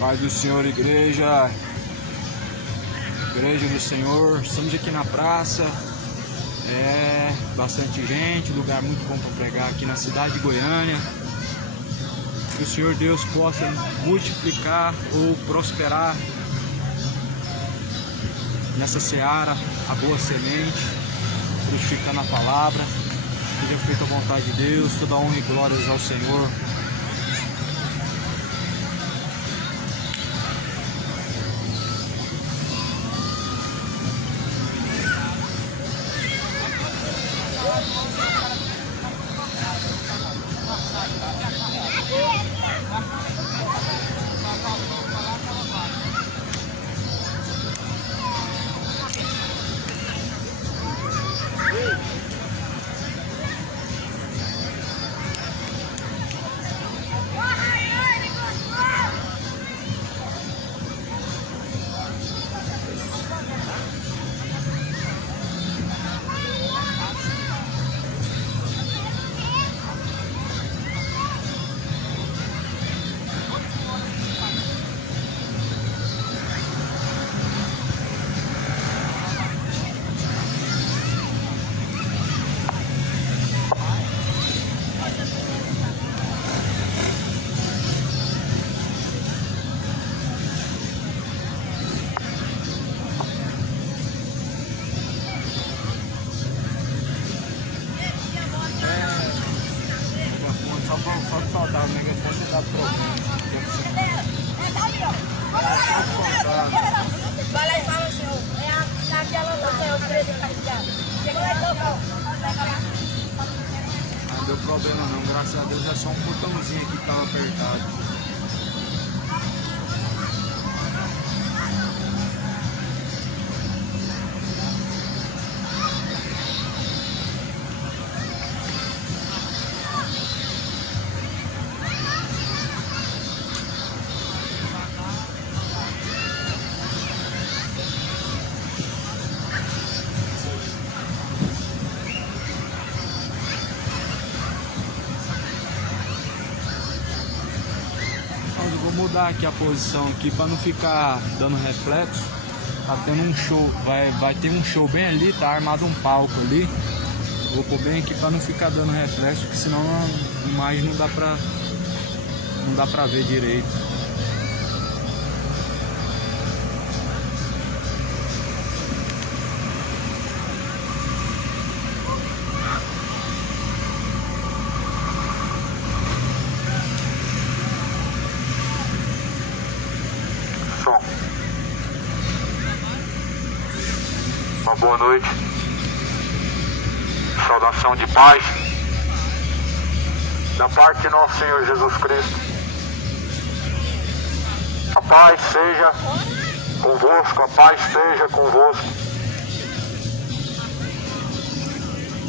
Paz do Senhor, igreja do Senhor. Estamos aqui na praça, bastante gente, lugar muito bom para pregar aqui na cidade de Goiânia. Que o Senhor Deus possa multiplicar ou prosperar nessa seara a boa semente, frutificando a palavra. Seja feita a vontade de Deus, toda honra e glórias ao Senhor. Pode soltar, o megafone não dá problema. Vai lá e fala assim, naquela lá, é o preto que tá. Chega lá e toca. Não deu problema não, graças a Deus é só um botãozinho aqui que estava apertado. Vou mudar aqui a posição aqui para não ficar dando reflexo. Tá tendo um show, vai ter um show bem ali, tá armado um palco ali. Vou pôr bem aqui para não ficar dando reflexo, porque senão a imagem não dá pra ver direito. Uma boa noite, saudação de paz, da parte de nosso Senhor Jesus Cristo. A paz seja convosco, a paz esteja convosco.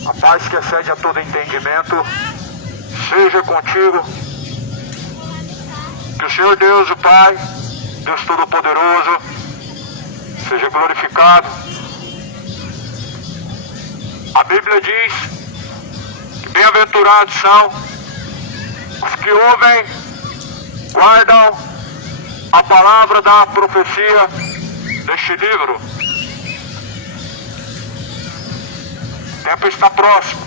A paz que excede a todo entendimento, seja contigo. Que o Senhor Deus, o Pai, Deus Todo-Poderoso, seja glorificado. A Bíblia diz que bem-aventurados são os que ouvem, guardam a palavra da profecia deste livro. O tempo está próximo.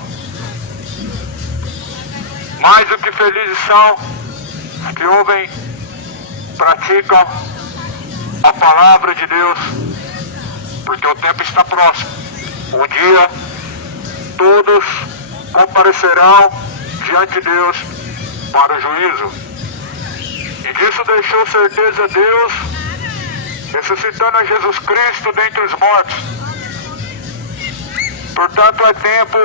Mais do que felizes são os que ouvem, praticam a palavra de Deus, porque o tempo está próximo. Um dia todos comparecerão diante de Deus para o juízo. E disso deixou certeza Deus, ressuscitando a Jesus Cristo dentre os mortos. Portanto, é tempo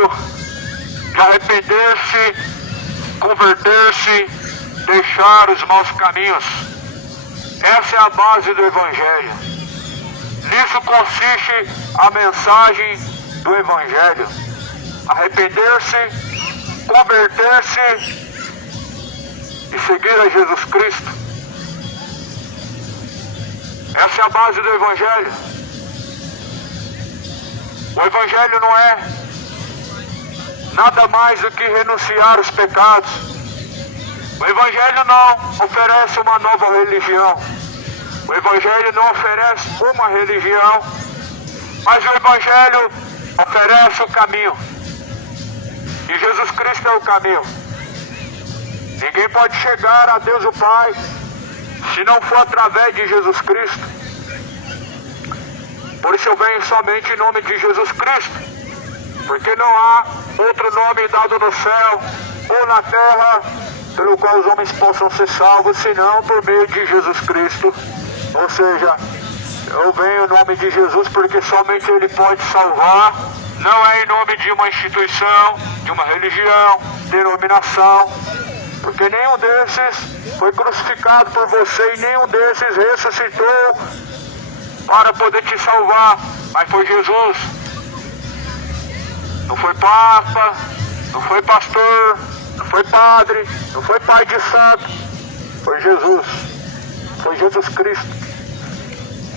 de arrepender-se, converter-se, deixar os maus caminhos. Essa é a base do Evangelho. Nisso consiste a mensagem do Evangelho. Arrepender-se, converter-se e seguir a Jesus Cristo. Essa é a base do Evangelho. O Evangelho não é nada mais do que renunciar aos pecados. O Evangelho não oferece uma nova religião. O Evangelho não oferece uma religião, mas o Evangelho oferece o caminho. E Jesus Cristo é o caminho. Ninguém pode chegar a Deus o Pai se não for através de Jesus Cristo. Por isso eu venho somente em nome de Jesus Cristo, porque não há outro nome dado no céu ou na terra pelo qual os homens possam ser salvos, senão por meio de Jesus Cristo. Ou seja, eu venho em nome de Jesus porque somente Ele pode salvar. Não é em nome de uma instituição, de uma religião, denominação, porque nenhum desses foi crucificado por você e nenhum desses ressuscitou para poder te salvar, mas foi Jesus. Não foi papa, não foi pastor, não foi padre, não foi pai de santo, foi Jesus. Foi Jesus Cristo.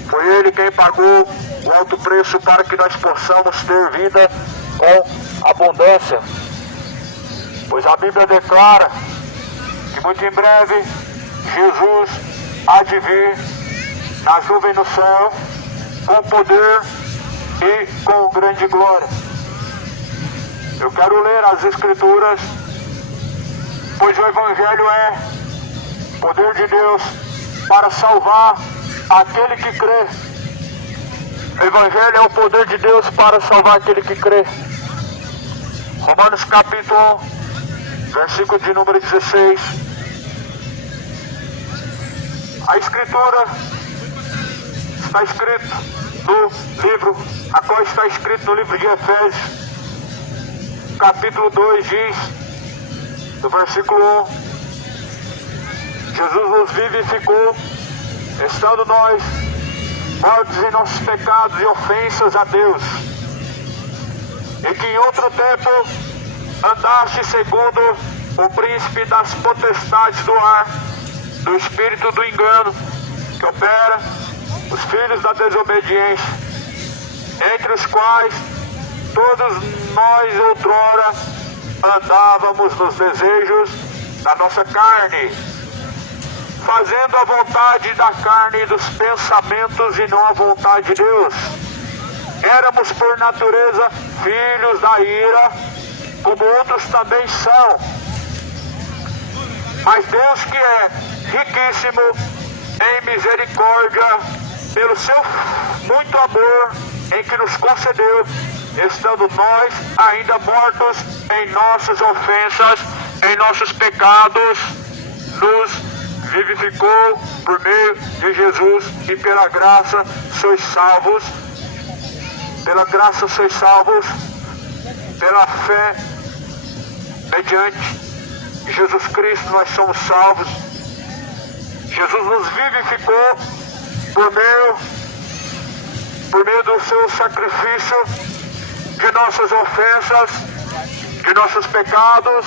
Foi Ele quem pagou o alto preço para que nós possamos ter vida com abundância. Pois a Bíblia declara que muito em breve Jesus há de vir nas nuvens do céu com poder e com grande glória. Eu quero ler as Escrituras, pois o Evangelho é poder de Deus para salvar aquele que crê. O Evangelho é o poder de Deus para salvar aquele que crê. Romanos capítulo 1, versículo de número 16. A Escritura está escrito no livro, a qual está escrito no livro de Efésios, capítulo 2 diz, no versículo 1, Jesus nos vivificou, estando nós mortos em nossos pecados e ofensas a Deus, e que em outro tempo andaste segundo o príncipe das potestades do ar, do espírito do engano, que opera os filhos da desobediência, entre os quais todos nós outrora andávamos nos desejos da nossa carne, fazendo a vontade da carne e dos pensamentos e não a vontade de Deus. Éramos por natureza filhos da ira, como outros também são. Mas Deus, que é riquíssimo em misericórdia, pelo seu muito amor em que nos concedeu, estando nós ainda mortos em nossas ofensas, em nossos pecados, nos vivificou por meio de Jesus, e pela graça sois salvos. Pela graça sois salvos, pela fé, mediante Jesus Cristo nós somos salvos. Jesus nos vivificou por meio do seu sacrifício, de nossas ofensas, de nossos pecados,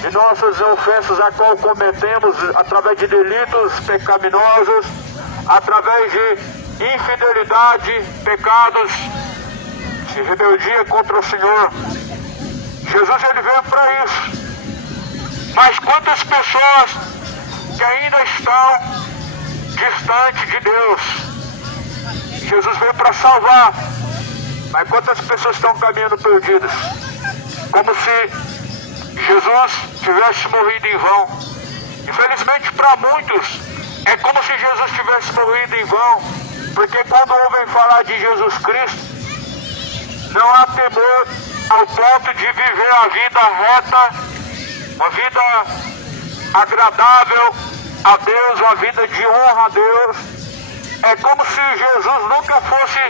de nossas ofensas a qual cometemos através de delitos pecaminosos, através de infidelidade, pecados, de rebeldia contra o Senhor. Jesus, ele veio para isso. Mas quantas pessoas que ainda estão distantes de Deus? Jesus veio para salvar, mas quantas pessoas estão caminhando perdidas? Como se Jesus tivesse morrido em vão. Infelizmente, para muitos, é como se Jesus tivesse morrido em vão, porque quando ouvem falar de Jesus Cristo, não há temor ao ponto de viver a vida reta, uma vida agradável a Deus, uma vida de honra a Deus. É como se Jesus nunca fosse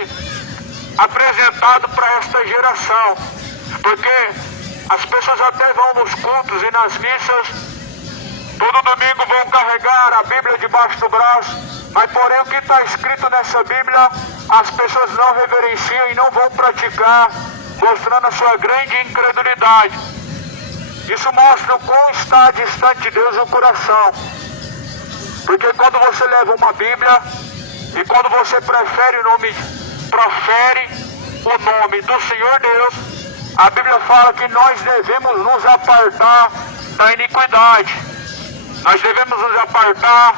apresentado para esta geração, porque as pessoas até vão nos cultos e nas missas, todo domingo vão carregar a Bíblia debaixo do braço, mas porém o que está escrito nessa Bíblia, as pessoas não reverenciam e não vão praticar, mostrando a sua grande incredulidade. Isso mostra o quão está distante de Deus o coração. Porque quando você leva uma Bíblia e quando você profere o nome do Senhor Deus, a Bíblia fala que nós devemos nos apartar da iniquidade. Nós devemos nos apartar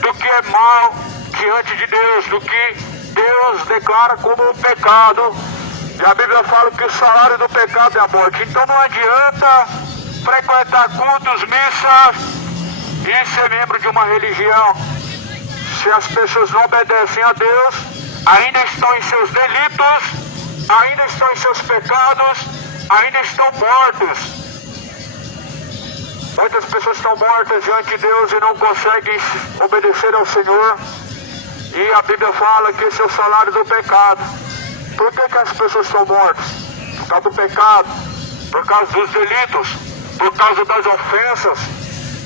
do que é mal, diante de Deus do que Deus declara como um pecado. E a Bíblia fala que o salário do pecado é a morte. Então não adianta frequentar cultos, missas e ser membro de uma religião. Se as pessoas não obedecem a Deus, ainda estão em seus delitos, ainda estão em seus pecados, ainda estão mortos. Muitas pessoas estão mortas diante de Deus e não conseguem obedecer ao Senhor. E a Bíblia fala que esse é o salário do pecado. Por que as pessoas estão mortas? Por causa do pecado, por causa dos delitos, por causa das ofensas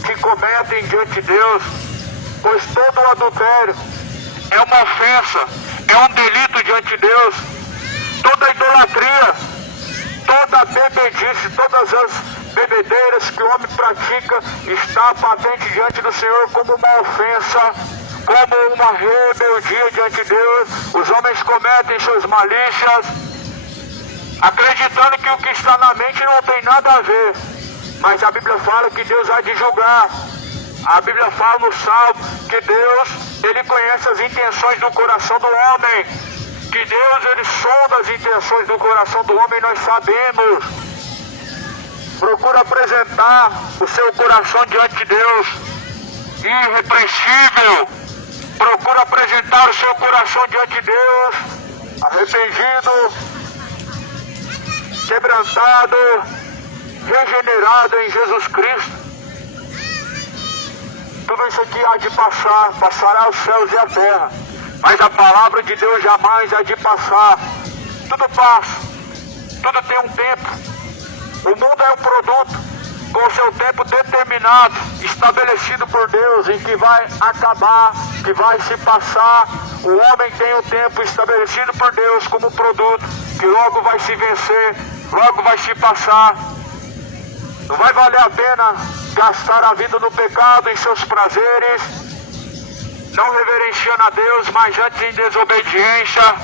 que cometem diante de Deus. Pois todo o adultério é uma ofensa, é um delito diante de Deus. Toda idolatria, toda bebedice, todas as bebedeiras que o homem pratica está patente diante do Senhor como uma ofensa, como uma rebeldia diante de Deus. Os homens cometem suas malícias, acreditando que o que está na mente não tem nada a ver. Mas a Bíblia fala que Deus há de julgar. A Bíblia fala no Salmo que Deus, Ele conhece as intenções do coração do homem. Que Deus, Ele sonda as intenções do coração do homem, nós sabemos. Procura apresentar o seu coração diante de Deus, irrepreensível. Procura apresentar o seu coração diante de Deus, arrependido, quebrantado, regenerado em Jesus Cristo. Tudo isso aqui há de passar, passará os céus e a terra, mas a palavra de Deus jamais há de passar. Tudo passa, tudo tem um tempo. O mundo é um produto com seu tempo determinado, estabelecido por Deus, em que vai acabar, que vai se passar. O homem tem um tempo estabelecido por Deus como produto, que logo vai se vencer, logo vai se passar. Não vai valer a pena gastar a vida no pecado, em seus prazeres, não reverenciando a Deus, mas antes em desobediência,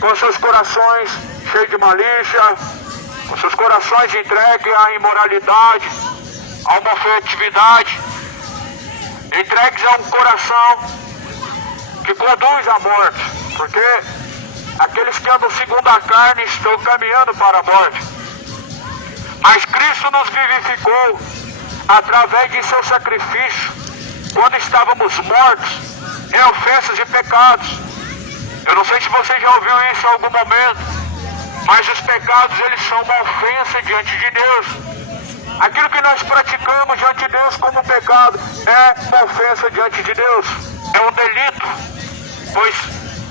com seus corações cheios de malícia, com seus corações entregues à imoralidade, à homofetividade, entregues a um coração que conduz à morte, porque aqueles que andam segundo a carne estão caminhando para a morte. Mas Cristo nos vivificou através de seu sacrifício, quando estávamos mortos em ofensas e pecados. Eu não sei se você já ouviu isso em algum momento, mas os pecados, eles são uma ofensa diante de Deus. Aquilo que nós praticamos diante de Deus como pecado é uma ofensa diante de Deus, é um delito, pois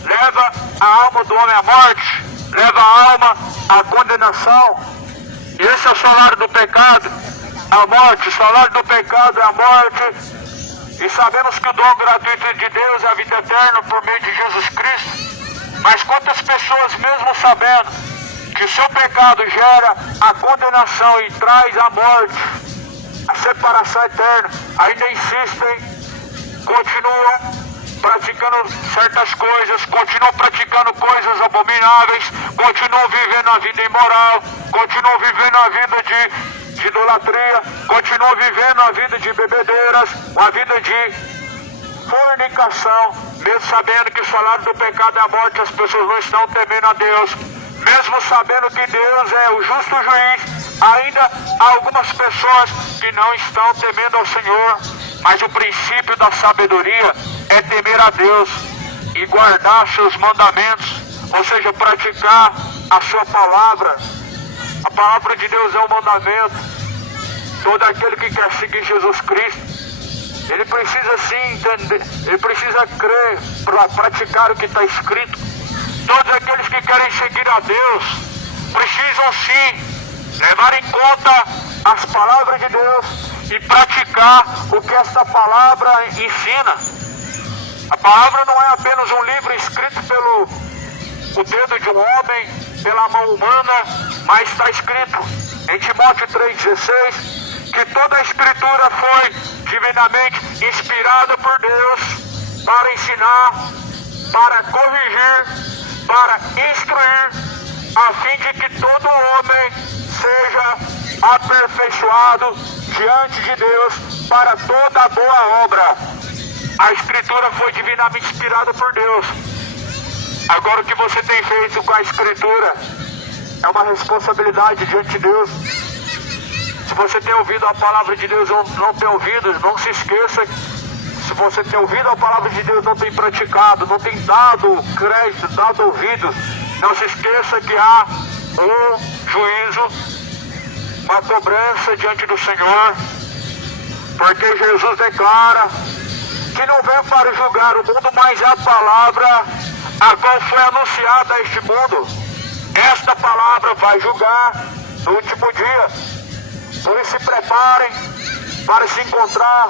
leva a alma do homem à morte, leva a alma à condenação. E esse é o salário do pecado, a morte. O salário do pecado é a morte. E sabemos que o dom gratuito de Deus é a vida eterna por meio de Jesus Cristo. Mas quantas pessoas, mesmo sabendo que o seu pecado gera a condenação e traz a morte, a separação eterna, ainda insistem, continuam praticando certas coisas, continuam praticando coisas abomináveis, continuam vivendo a vida imoral, continuam vivendo a vida de idolatria, continuam vivendo a vida de bebedeiras, a vida de fornicação, mesmo sabendo que o salário do pecado é a morte. As pessoas não estão temendo a Deus, mesmo sabendo que Deus é o justo juiz. Ainda há algumas pessoas que não estão temendo ao Senhor, mas o princípio da sabedoria é temer a Deus e guardar seus mandamentos, ou seja, praticar a sua palavra. A palavra de Deus é um mandamento. Todo aquele que quer seguir Jesus Cristo, ele precisa sim entender, ele precisa crer para praticar o que está escrito. Todos aqueles que querem seguir a Deus precisam sim levar em conta as palavras de Deus e praticar o que esta palavra ensina. A palavra não é apenas um livro escrito pelo o dedo de um homem, pela mão humana, mas está escrito em Timóteo 3,16 que toda a escritura foi divinamente inspirada por Deus para ensinar, para corrigir, para instruir, a fim de que todo homem seja aperfeiçoado diante de Deus para toda boa obra. A Escritura foi divinamente inspirada por Deus. Agora o que você tem feito com a Escritura é uma responsabilidade diante de Deus. Se você tem ouvido a palavra de Deus ou não tem ouvido, não se esqueça. Se você tem ouvido a palavra de Deus, não tem praticado, não tem dado crédito, dado ouvidos, não se esqueça que há um juízo, uma cobrança diante do Senhor, porque Jesus declara que não veio para julgar o mundo, mas a palavra a qual foi anunciada a este mundo. Esta palavra vai julgar no último dia. Por isso se preparem para se encontrar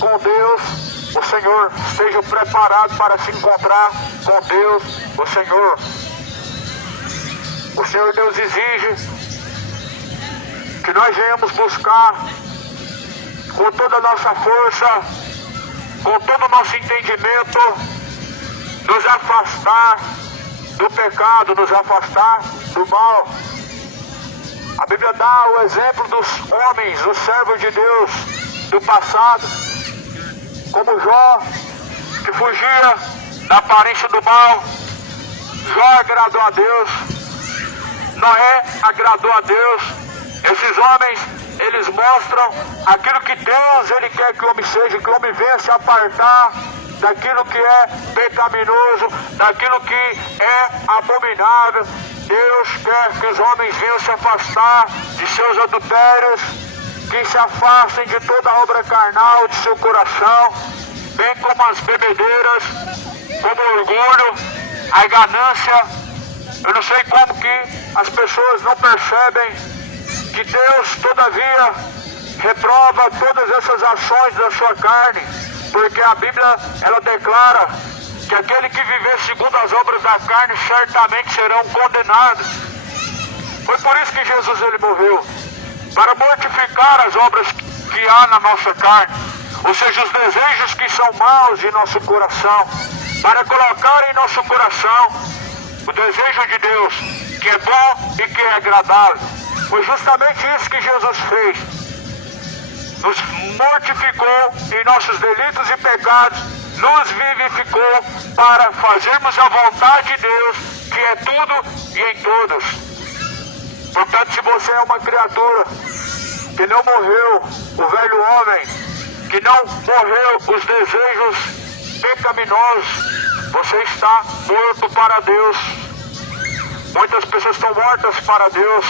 com Deus, o Senhor. Estejam preparados para se encontrar com Deus, o Senhor. O Senhor Deus exige que nós venhamos buscar com toda a nossa força, com todo o nosso entendimento, nos afastar do pecado, nos afastar do mal. A Bíblia dá o exemplo dos homens, os servos de Deus do passado, como Jó, que fugia da aparência do mal. Jó agradou a Deus, Noé agradou a Deus. Esses homens, eles mostram aquilo que Deus ele quer que o homem seja, que o homem venha se apartar daquilo que é pecaminoso, daquilo que é abominável. Deus quer que os homens venham se afastar de seus adultérios, que se afastem de toda obra carnal de seu coração, bem como as bebedeiras, como o orgulho, a ganância. Eu não sei como que as pessoas não percebem que Deus, todavia, reprova todas essas ações da sua carne, porque a Bíblia, ela declara que aquele que viver segundo as obras da carne certamente serão condenados. Foi por isso que Jesus ele morreu, para mortificar as obras que há na nossa carne, ou seja, os desejos que são maus de nosso coração, para colocar em nosso coração o desejo de Deus, que é bom e que é agradável. Foi justamente isso que Jesus fez. Nos mortificou em nossos delitos e pecados, nos vivificou para fazermos a vontade de Deus, que é tudo e em todos. Portanto, se você é uma criatura que não morreu o velho homem, que não morreu os desejos pecaminosos, você está morto para Deus. Muitas pessoas estão mortas para Deus.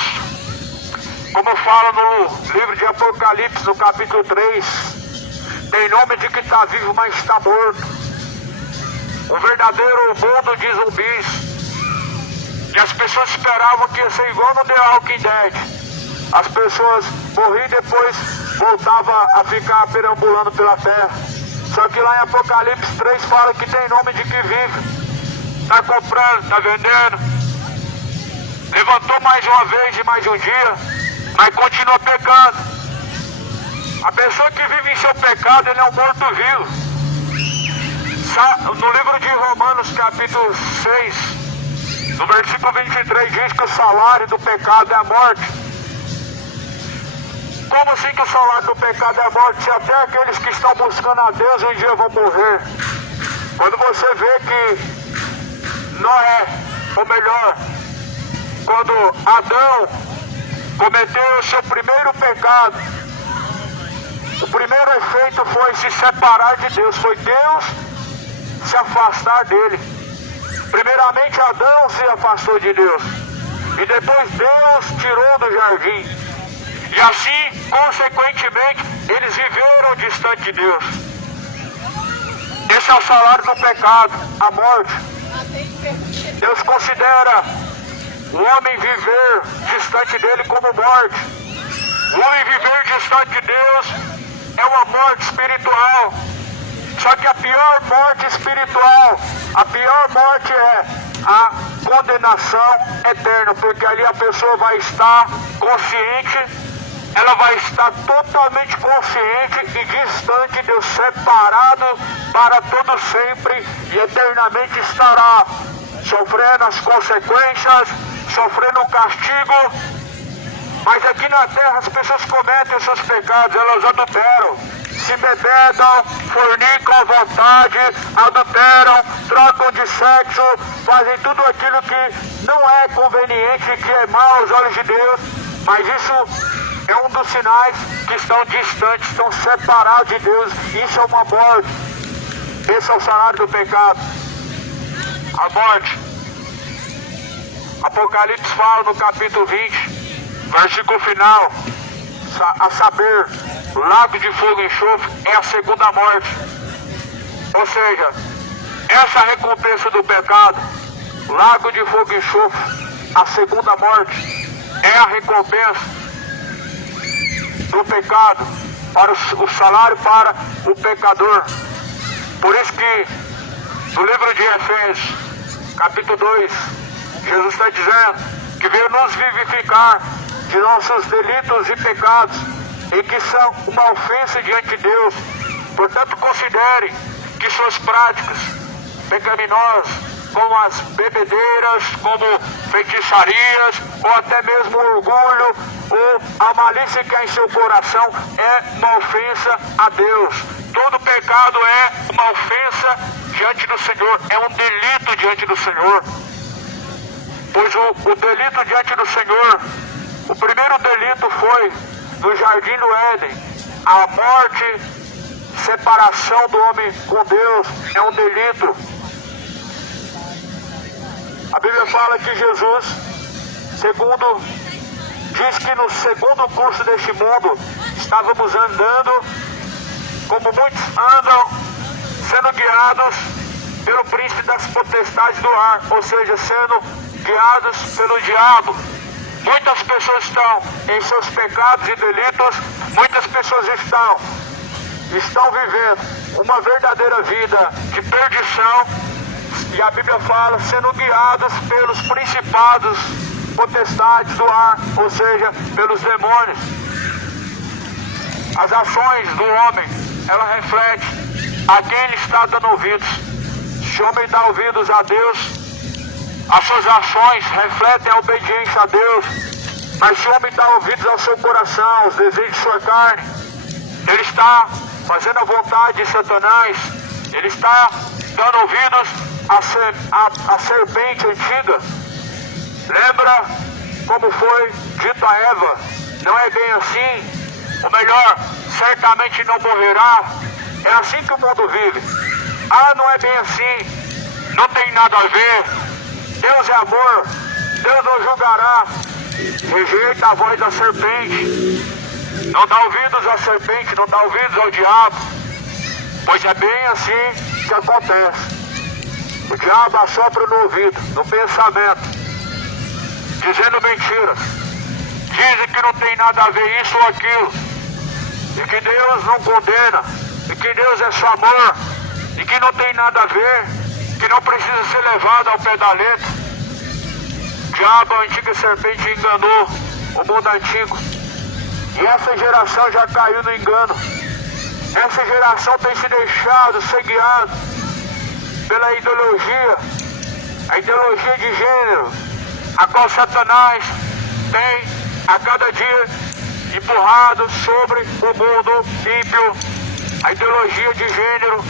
Como fala no livro de Apocalipse, no capítulo 3, tem nome de que está vivo, mas está morto. Um verdadeiro mundo de zumbis. E as pessoas esperavam que ia ser igual no The Walking Dead. As pessoas morriam e depois voltavam a ficar perambulando pela terra. Só que lá em Apocalipse 3 fala que tem nome de que vive. Está comprando, está vendendo. Levantou mais uma vez e mais um dia, mas continua pecando. A pessoa que vive em seu pecado, ele é um morto-vivo. No livro de Romanos, capítulo 6, no versículo 23, diz que o salário do pecado é a morte. Como assim que o salário do pecado é a morte? Se até aqueles que estão buscando a Deus um dia vão morrer. Quando você vê que Noé, ou melhor, quando Adão cometeu o seu primeiro pecado, o primeiro efeito foi se separar de Deus, foi Deus se afastar dele. Primeiramente Adão se afastou de Deus, e depois Deus tirou do jardim. E assim, consequentemente, eles viveram distante de Deus. Esse é o salário do pecado, a morte. Deus considera o homem viver distante dele como morte. O homem viver distante de Deus é uma morte espiritual. Só que a pior morte espiritual, a pior morte é a condenação eterna, porque ali a pessoa vai estar consciente, ela vai estar totalmente consciente e distante de Deus, separado para todo sempre, e eternamente estará sofrendo as consequências, sofrendo o castigo. Mas aqui na terra as pessoas cometem os seus pecados, elas adulteram, se embebedam, fornicam à vontade, adulteram, trocam de sexo, fazem tudo aquilo que não é conveniente, que é mal aos olhos de Deus, mas isso é um dos sinais que estão distantes, estão separados de Deus. Isso é uma morte. Esse é o salário do pecado, a morte. Apocalipse fala no capítulo 20, versículo final, a saber, lago de fogo e enxofre é a segunda morte. Ou seja, essa recompensa do pecado, lago de fogo e enxofre, a segunda morte, é a recompensa do pecado, para o salário para o pecador. Por isso que no livro de Efésios, capítulo 2, Jesus está dizendo que veio nos vivificar de nossos delitos e pecados, e que são uma ofensa diante de Deus. Portanto, considere que suas práticas pecaminosas, como as bebedeiras, como feitiçarias, ou até mesmo o orgulho, ou a malícia que há em seu coração, é uma ofensa a Deus. Todo pecado é uma ofensa diante do Senhor, é um delito diante do Senhor. Pois o delito diante do Senhor, o primeiro delito foi no Jardim do Éden, a morte, separação do homem com Deus, é um delito. A Bíblia fala que Jesus, diz que no segundo curso deste mundo, estávamos andando, como muitos andam, sendo guiados pelo príncipe das potestades do ar, ou seja, sendo guiados pelo diabo. Muitas pessoas estão em seus pecados e delitos, muitas pessoas estão vivendo uma verdadeira vida de perdição, e a Bíblia fala, sendo guiados pelos principados, potestades do ar, ou seja, pelos demônios. As ações do homem, ela reflete a quem ele está dando ouvidos. Se o homem dá ouvidos a Deus, as suas ações refletem a obediência a Deus. Mas se o homem dá ouvidos ao seu coração, aos desejos de sua carne, ele está fazendo a vontade de Satanás, ele está dando ouvidos à serpente antiga. Lembra como foi dito a Eva? Não é bem assim. O melhor certamente não morrerá. É assim que o mundo vive. Ah, não é bem assim. Não tem nada a ver. Deus é amor. Deus não julgará. Rejeita a voz da serpente. Não dá ouvidos à serpente, não dá ouvidos ao diabo. Pois é bem assim que acontece. O diabo assopra no ouvido, no pensamento, dizendo mentiras. Dizem que não tem nada a ver isso ou aquilo. E que Deus não condena. E que Deus é só amor. E que não tem nada a ver. Que não precisa ser levado ao pé da letra. O diabo, a antiga serpente, enganou o mundo antigo. E essa geração já caiu no engano. Essa geração tem se deixado ser guiada pela ideologia, a ideologia de gênero, a qual Satanás tem a cada dia empurrado sobre o mundo ímpio. A ideologia de gênero,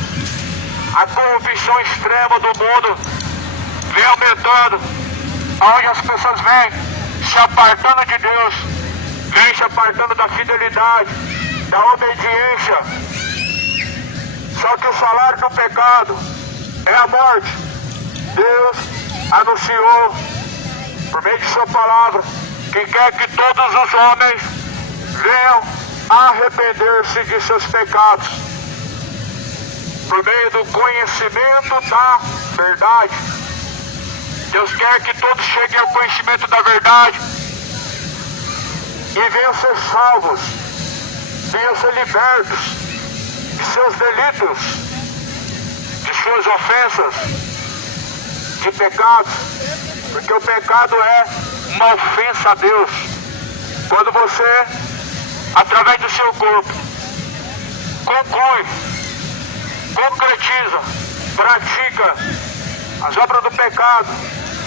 a corrupção extrema do mundo vem aumentando, onde as pessoas vêm se apartando de Deus, vêm se apartando da fidelidade, da obediência. Só que o salário do pecado é a morte. Deus anunciou, por meio de sua palavra, que quer que todos os homens venham arrepender-se de seus pecados, por meio do conhecimento da verdade. Deus quer que todos cheguem ao conhecimento da verdade e venham ser salvos, venham ser libertos de seus delitos, de suas ofensas, de pecados, porque o pecado é uma ofensa a Deus. Quando você, através do seu corpo, conclui, concretiza, pratica as obras do pecado,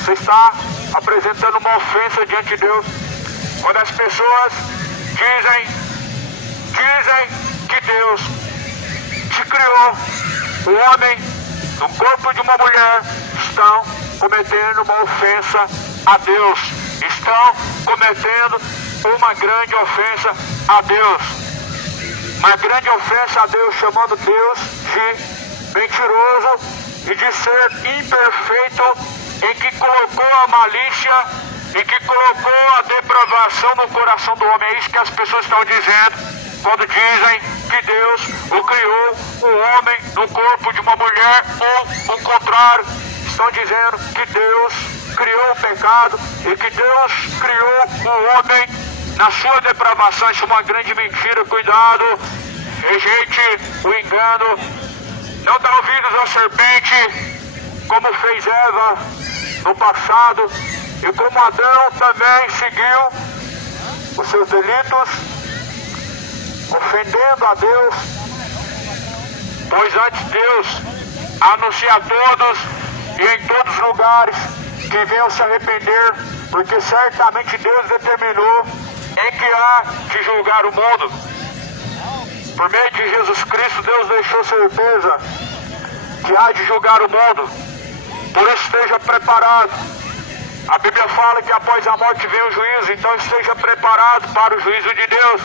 você está apresentando uma ofensa diante de Deus. Quando as pessoas dizem que Deus se criou o homem no corpo de uma mulher, estão cometendo uma ofensa a Deus. Estão cometendo uma grande ofensa a Deus. Uma grande ofensa a Deus, chamando Deus de mentiroso e de ser imperfeito, em que colocou a malícia e que colocou a depravação no coração do homem. É isso que as pessoas estão dizendo quando dizem que Deus o criou, o homem no corpo de uma mulher, ou o contrário, estão dizendo que Deus criou o pecado e que Deus criou o homem na sua depravação. Isso é uma grande mentira. Cuidado, rejeite o engano, não dá ouvidos à serpente, como fez Eva no passado, e como Adão também seguiu os seus delitos, ofendendo a Deus. Pois antes Deus anuncia a todos e em todos os lugares que venham se arrepender, porque certamente Deus determinou em que há de julgar o mundo. Por meio de Jesus Cristo, Deus deixou certeza que há de julgar o mundo. Por isso esteja preparado. A Bíblia fala que após a morte vem o juízo, então esteja preparado para o juízo de Deus.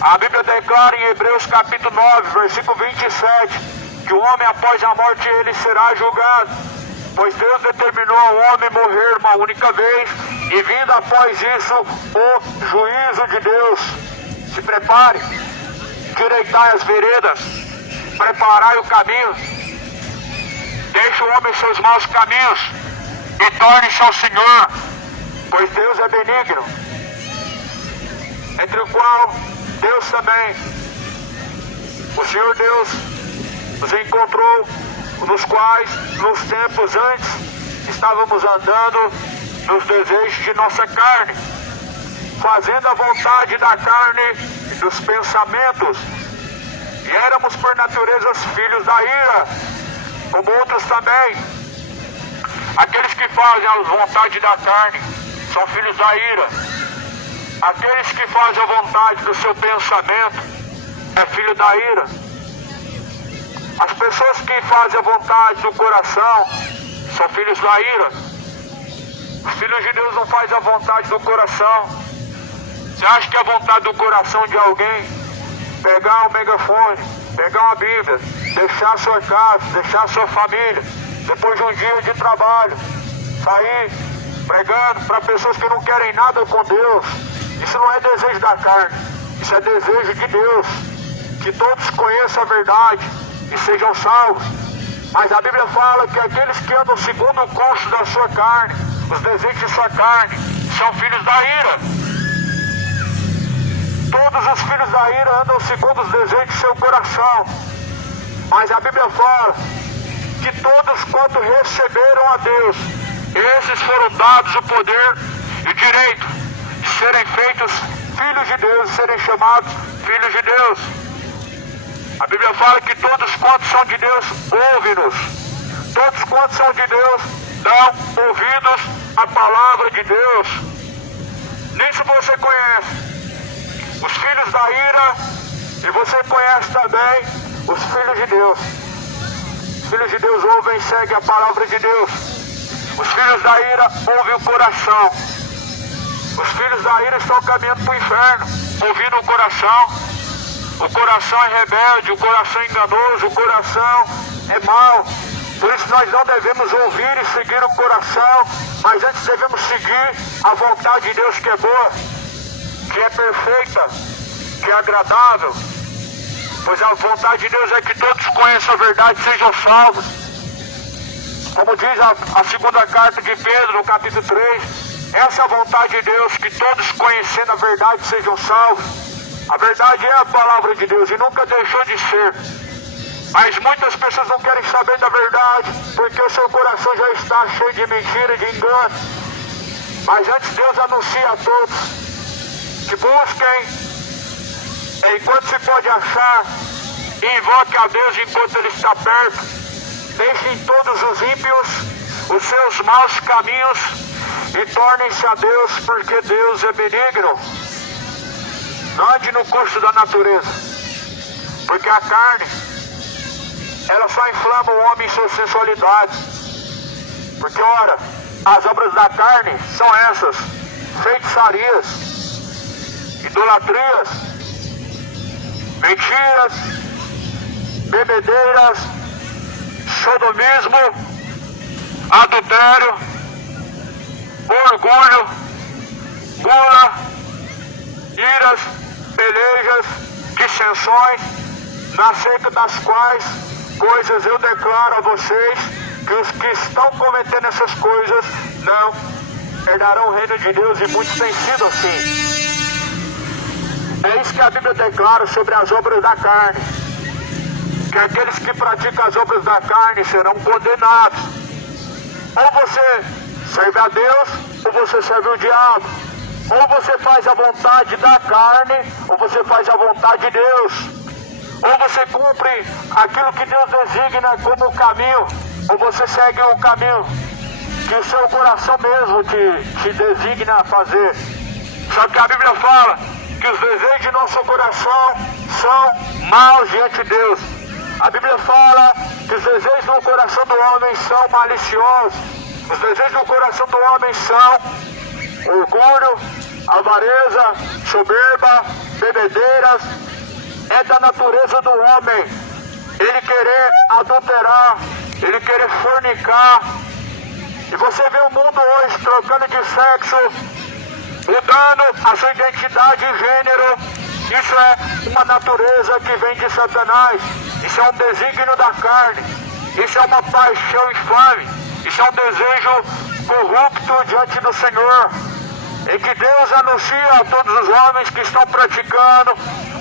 A Bíblia declara em Hebreus capítulo 9, versículo 27, que o homem após a morte ele será julgado, pois Deus determinou ao homem morrer uma única vez, e vindo após isso o juízo de Deus. Se prepare, direitai as veredas, preparai o caminho, deixe o homem seus maus caminhos e torne-se ao Senhor, pois Deus é benigno, entre o qual Deus também, o Senhor Deus, nos encontrou, nos quais, nos tempos antes, estávamos andando nos desejos de nossa carne, fazendo a vontade da carne e dos pensamentos, e éramos por natureza filhos da ira, como outros também. Aqueles que fazem a vontade da carne são filhos da ira. Aqueles que fazem a vontade do seu pensamento é filho da ira. As pessoas que fazem a vontade do coração são filhos da ira. Os filhos de Deus não fazem a vontade do coração. Você acha que a vontade do coração de alguém pegar o megafone, pegar uma Bíblia, deixar a sua casa, deixar a sua família, depois de um dia de trabalho, sair pregando para pessoas que não querem nada com Deus? Isso não é desejo da carne, isso é desejo de Deus, que todos conheçam a verdade e sejam salvos. Mas a Bíblia fala que aqueles que andam segundo o curso da sua carne, os desejos de sua carne, são filhos da ira. Todos os filhos da ira andam segundo os desejos de seu coração. Mas a Bíblia fala que todos quanto receberam a Deus, esses foram dados o poder e o direito de serem feitos filhos de Deus, de serem chamados filhos de Deus. A Bíblia fala que todos quantos são de Deus, ouve-nos. Todos quantos são de Deus, dão ouvidos à palavra de Deus. Nisso você conhece os filhos da ira e você conhece também os filhos de Deus. Os filhos de Deus ouvem e seguem a palavra de Deus. Os filhos da ira ouvem o coração. Os filhos da ira estão caminhando para o inferno, ouvindo o coração. O coração é rebelde, o coração é enganoso, o coração é mau. Por isso nós não devemos ouvir e seguir o coração, mas antes devemos seguir a vontade de Deus, que é boa, que é perfeita, que é agradável. Pois a vontade de Deus é que todos conheçam a verdade e sejam salvos. Como diz a segunda carta de Pedro, no capítulo 3, essa é a vontade de Deus, que todos conhecendo a verdade sejam salvos. A verdade é a palavra de Deus e nunca deixou de ser. Mas muitas pessoas não querem saber da verdade, porque o seu coração já está cheio de mentira e de engano. Mas antes Deus anuncia a todos que busquem enquanto se pode achar, e invoque a Deus enquanto Ele está perto. Deixem todos os ímpios os seus maus caminhos e tornem-se a Deus, porque Deus é benigno. Não ande no curso da natureza, porque a carne ela só inflama o homem em sua sensualidade. Porque, ora, as obras da carne são essas: feitiçarias, idolatrias, mentiras, bebedeiras, sodomismo, adultério, orgulho, gula, iras, pelejas, dissensões, na seca das quais coisas eu declaro a vocês que os que estão cometendo essas coisas não herdarão o reino de Deus, e muitos têm sido assim. É isso que a Bíblia declara sobre as obras da carne, que aqueles que praticam as obras da carne serão condenados. Ou você serve a Deus, ou você serve o diabo. Ou você faz a vontade da carne, ou você faz a vontade de Deus. Ou você cumpre aquilo que Deus designa como caminho, ou você segue o caminho que o seu coração mesmo te designa a fazer. Só que a Bíblia fala que os desejos de nosso coração são maus diante de Deus. A Bíblia fala que os desejos do coração do homem são maliciosos. Os desejos do coração do homem são orgulho, avareza, soberba, bebedeiras. É da natureza do homem ele querer adulterar, ele querer fornicar. E você vê o mundo hoje trocando de sexo, mudando a sua identidade de gênero. Isso é uma natureza que vem de Satanás. Isso é um desígnio da carne. Isso é uma paixão infame. Isso é um desejo corrupto diante do Senhor, em que Deus anuncia a todos os homens que estão praticando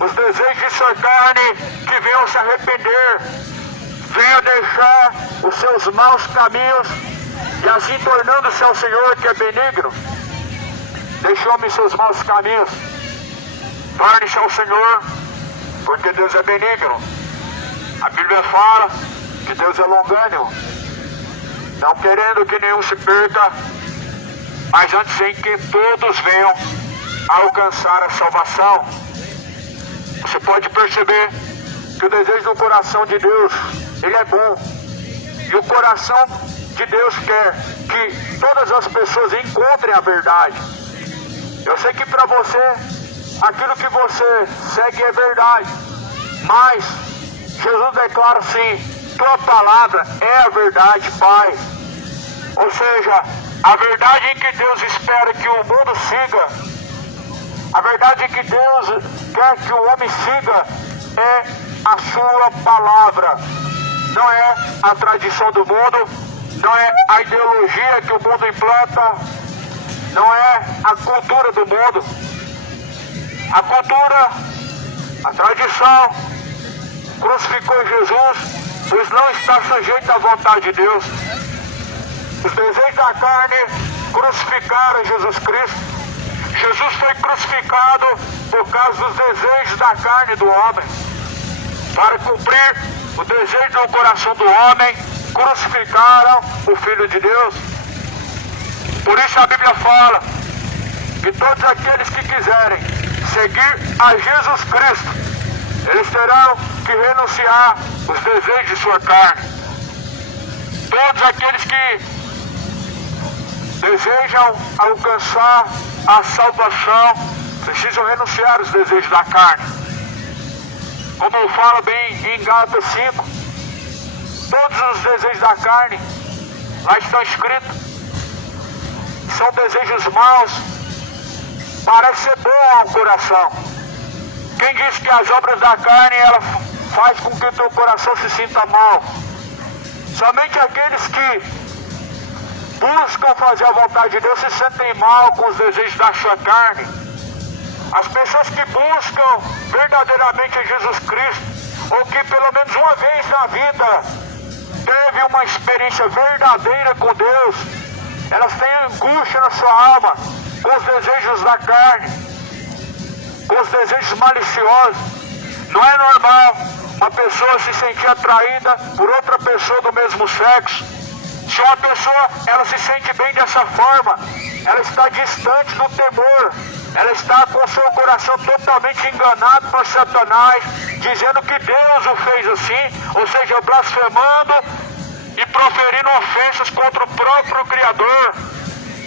os desejos de sua carne que venham se arrepender, venham deixar os seus maus caminhos e assim tornando-se ao Senhor, que é benigno. Deixou-me seus maus caminhos, torne-se ao Senhor, porque Deus é benigno. A Bíblia fala que Deus é longânimo, não querendo que nenhum se perca, mas antes em que todos venham a alcançar a salvação. Você pode perceber que o desejo do coração de Deus, ele é bom. E o coração de Deus quer que todas as pessoas encontrem a verdade. Eu sei que para você, aquilo que você segue é verdade. Mas Jesus declara assim: tua palavra é a verdade, Pai. Ou seja, a verdade em que Deus espera que o mundo siga, a verdade em que Deus quer que o homem siga, é a sua palavra. Não é a tradição do mundo, não é a ideologia que o mundo implanta, não é a cultura do mundo. A cultura, a tradição, crucificou Jesus, pois não está sujeito à vontade de Deus. Os desejos da carne crucificaram Jesus Cristo. Jesus foi crucificado por causa dos desejos da carne do homem. Para cumprir o desejo do coração do homem, crucificaram o Filho de Deus. Por isso a Bíblia fala que todos aqueles que quiserem seguir a Jesus Cristo, eles terão que renunciar os desejos de sua carne. Todos aqueles que desejam alcançar a salvação precisam renunciar os desejos da carne. Como fala bem em Gálatas 5, todos os desejos da carne, lá estão escritos, são desejos maus, parece ser bom ao coração. Quem diz que as obras da carne ela faz com que o teu coração se sinta mal? Somente aqueles que buscam fazer a vontade de Deus se sentem mal com os desejos da sua carne. As pessoas que buscam verdadeiramente a Jesus Cristo, ou que pelo menos uma vez na vida teve uma experiência verdadeira com Deus, elas têm angústia na sua alma com os desejos da carne, com os desejos maliciosos. Não é normal uma pessoa se sentir atraída por outra pessoa do mesmo sexo. Se uma pessoa ela se sente bem dessa forma, ela está distante do temor ela está com seu coração totalmente enganado por Satanás, dizendo que Deus o fez assim, ou seja, blasfemando e proferindo ofensas contra o próprio Criador.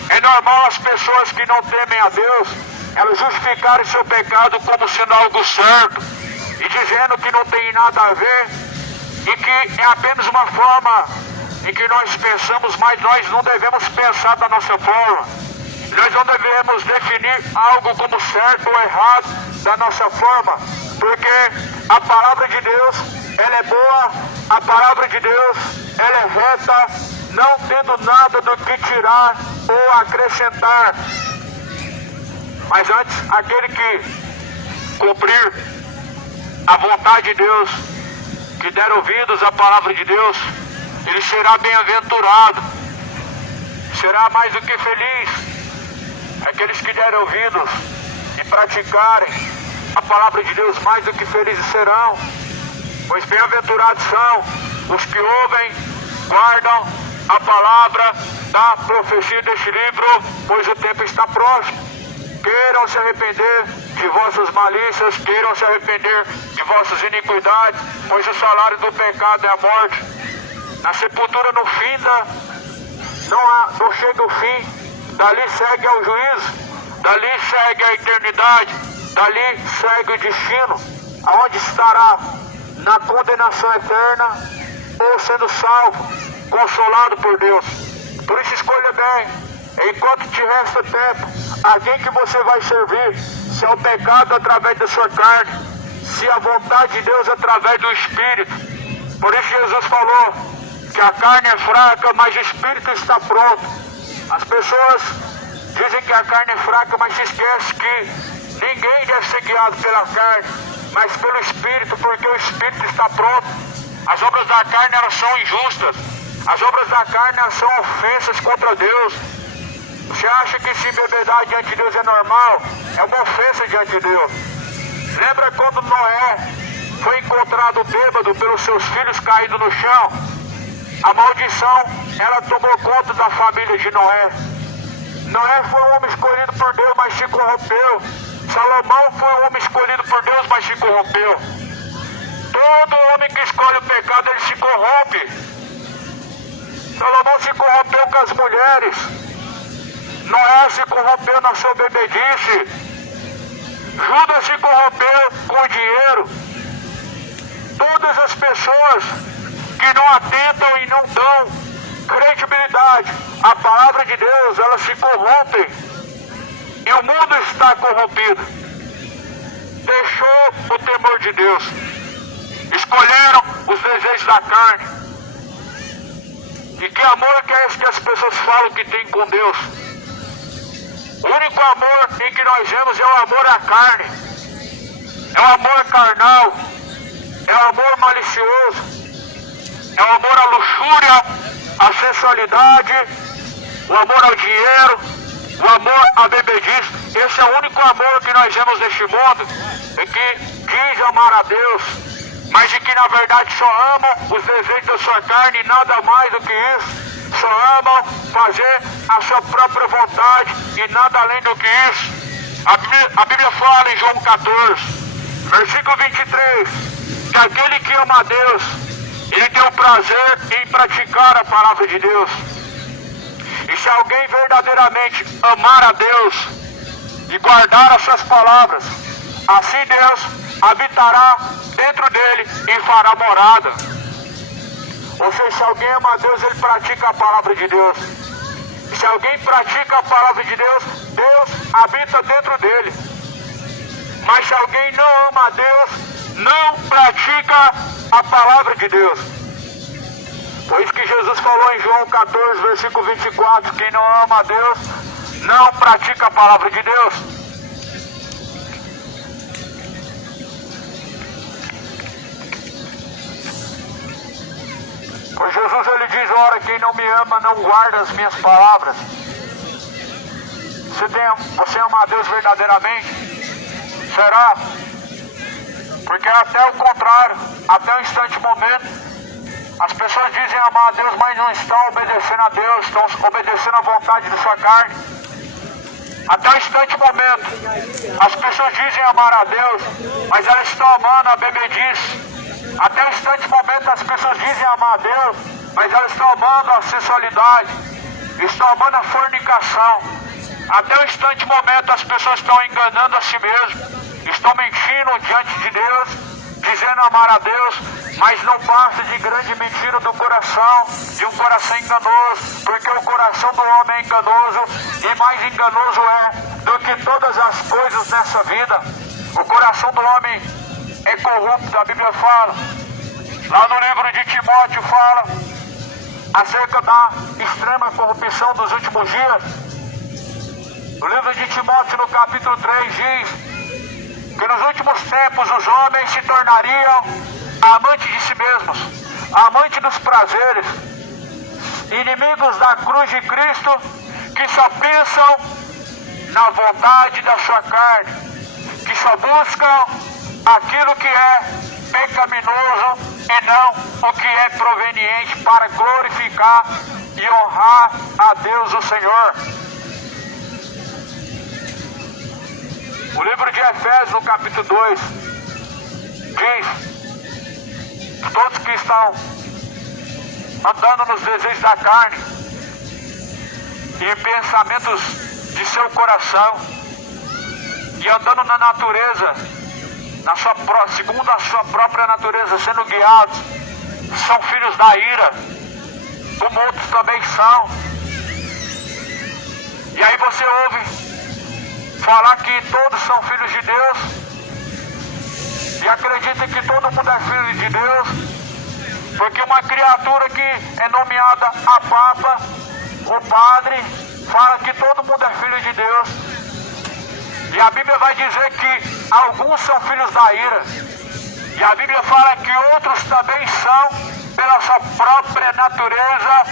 É normal as pessoas que não temem a Deus, elas justificarem seu pecado como sendo algo certo, e dizendo que não tem nada a ver, e que é apenas uma forma em que nós pensamos, mas nós não devemos pensar da nossa forma. Nós não devemos definir algo como certo ou errado da nossa forma, porque a palavra de Deus, ela é boa, a palavra de Deus, ela é reta, não tendo nada do que tirar ou acrescentar. Mas antes, aquele que cumprir a vontade de Deus, que der ouvidos à palavra de Deus, ele será bem-aventurado, será mais do que feliz. Aqueles que derem ouvidos e praticarem a palavra de Deus, mais do que felizes serão, pois bem-aventurados são os que ouvem, guardam a palavra da profecia deste livro, pois o tempo está próximo. Queiram se arrepender de vossas malícias, queiram se arrepender de vossas iniquidades, pois o salário do pecado é a morte. Na sepultura não finda, não chega o fim. Dali segue ao juízo, dali segue a eternidade, dali segue o destino, aonde estará na condenação eterna ou sendo salvo, consolado por Deus. Por isso escolha bem, enquanto te resta tempo, a quem que você vai servir, se é o pecado através da sua carne, se a vontade de Deus através do Espírito. Por isso Jesus falou que a carne é fraca, mas o Espírito está pronto. As pessoas dizem que a carne é fraca, mas se esquece que ninguém deve ser guiado pela carne, mas pelo Espírito, porque o Espírito está pronto. As obras da carne, elas são injustas. As obras da carne, elas são ofensas contra Deus. Você acha que se embebedar diante de Deus é normal? É uma ofensa diante de Deus. Lembra quando Noé foi encontrado bêbado pelos seus filhos caídos no chão? A maldição, ela tomou conta da família de Noé. Noé foi um homem escolhido por Deus, mas se corrompeu. Salomão foi um homem escolhido por Deus, mas se corrompeu. Todo homem que escolhe o pecado, ele se corrompe. Salomão se corrompeu com as mulheres. Noé se corrompeu na sua bebedice. Judas se corrompeu com o dinheiro. Todas as pessoas que não atentam e não dão credibilidade à palavra de Deus, elas se corrompem. E o mundo está corrompido. Deixou o temor de Deus. Escolheram os desejos da carne. E que amor que é esse que as pessoas falam que tem com Deus? O único amor em que nós vemos é o amor à carne. É o amor carnal. É o amor malicioso. É o amor à luxúria, à sensualidade, o amor ao dinheiro, o amor à bebedice. Esse é o único amor que nós vemos neste mundo, e que diz amar a Deus, mas de que na verdade só amam os desejos da sua carne e nada mais do que isso. Só amam fazer a sua própria vontade e nada além do que isso. A Bíblia fala em João 14, versículo 23, que aquele que ama a Deus, ele tem o prazer em praticar a palavra de Deus. E se alguém verdadeiramente amar a Deus e guardar as suas palavras, assim Deus habitará dentro dele e fará morada. Ou seja, se alguém ama a Deus, ele pratica a palavra de Deus. E se alguém pratica a palavra de Deus, Deus habita dentro dele. Mas se alguém não ama a Deus, não pratica a palavra de Deus. Foi isso que Jesus falou em João 14, versículo 24. Quem não ama a Deus, não pratica a palavra de Deus. Pois Jesus, ele diz, ora, quem não me ama não guarda as minhas palavras. Você ama a Deus verdadeiramente? Será? Porque até o contrário, até o instante momento, as pessoas dizem amar a Deus, mas não estão obedecendo a Deus, estão obedecendo a vontade de sua carne. Até o instante momento, as pessoas dizem amar a Deus, mas elas estão amando a bebedice. Até o instante momento, as pessoas dizem amar a Deus, mas elas estão amando a sensualidade, estão amando a fornicação. Até o instante momento, as pessoas estão enganando a si mesmas, estão mentindo diante de Deus, dizendo amar a Deus, mas não passa de grande mentira do coração, de um coração enganoso, porque o coração do homem é enganoso, e mais enganoso é do que todas as coisas nessa vida. O coração do homem é corrupto, a Bíblia fala, lá no livro de Timóteo fala, acerca da extrema corrupção dos últimos dias. O livro de Timóteo, no capítulo 3, diz que nos últimos tempos os homens se tornariam amantes de si mesmos, amantes dos prazeres, inimigos da cruz de Cristo, que só pensam na vontade da sua carne, que só buscam aquilo que é pecaminoso e não o que é proveniente para glorificar e honrar a Deus o Senhor. O livro de Efésios, no capítulo 2, diz: todos que estão andando nos desejos da carne e pensamentos de seu coração, e andando na natureza, segundo a sua própria natureza, sendo guiados, são filhos da ira, como outros também são. E aí você ouve falar que todos são filhos de Deus, e acredita que todo mundo é filho de Deus, porque uma criatura que é nomeada a Papa, o Padre, fala que todo mundo é filho de Deus. E a Bíblia vai dizer que alguns são filhos da ira, e a Bíblia fala que outros também são, pela sua própria natureza,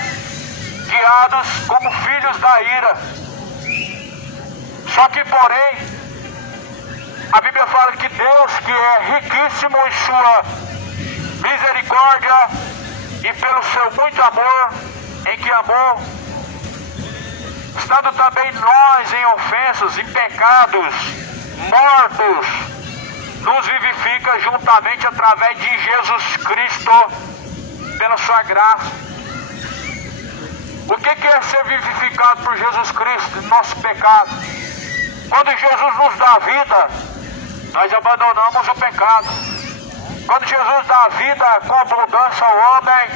guiados como filhos da ira. Só que, porém, a Bíblia fala que Deus, que é riquíssimo em sua misericórdia e pelo seu muito amor, em que amou, estando também nós em ofensas e pecados, mortos, nos vivifica juntamente através de Jesus Cristo, pela sua graça. O que é ser vivificado por Jesus Cristo, nosso pecado? Quando Jesus nos dá vida, nós abandonamos o pecado. Quando Jesus dá vida com abundância ao homem,